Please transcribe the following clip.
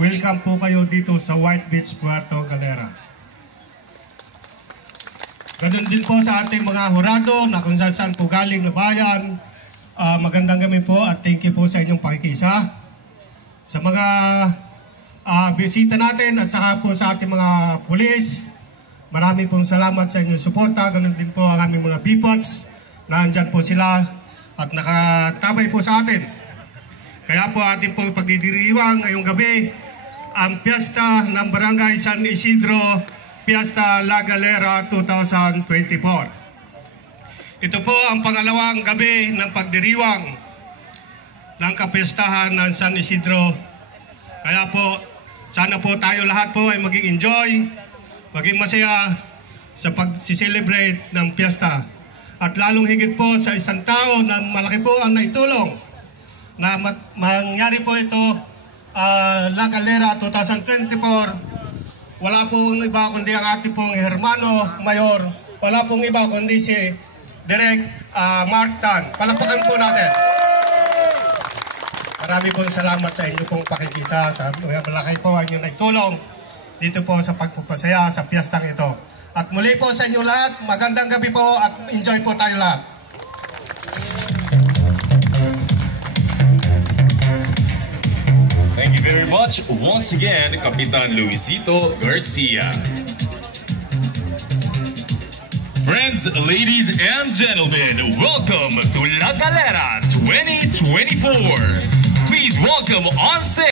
welcome po kayo dito sa White Beach, Puerto Galera. Ganun din po sa ating mga hurado na kung saan po galing na bayan. Magandang gabi po at thank you po sa inyong pakikisa. Sa mga bisita natin at saka po sa ating mga pulis, marami pong salamat sa inyong suporta. Ganun din po ang aming mga bipots. Nandyan po sila at nakatabay po sa atin. Kaya po ating po pagdidiriwang ngayong gabi ang piyesta ng Barangay San Isidro, Fiesta La Galera 2024. Ito po ang pangalawang gabi ng pagdiriwang ng kapistahan ng San Isidro. Kaya po, sana po tayo lahat po ay maging enjoy, maging masaya sa pag-celebrate ng piyesta. At lalong higit po sa isang tao na malaki po ang naitulong na mangyari po ito La Galera 2024. Wala pong iba kundi ang ating pong hermano mayor. Wala pong iba kundi si Direk Mark Tan. Palakpakan po natin. Marami pong salamat sa inyo pong pakikisa. Malaki po ang inyong nagtulong dito po sa pagpapasaya sa piyestang ito. At muli po sa inyo lahat, magandang gabi po at enjoy po tayo lahat. Thank you very much once again, Kapitan Luisito Garcia. Friends, ladies and gentlemen, welcome to La Galera 2024. Please welcome on stage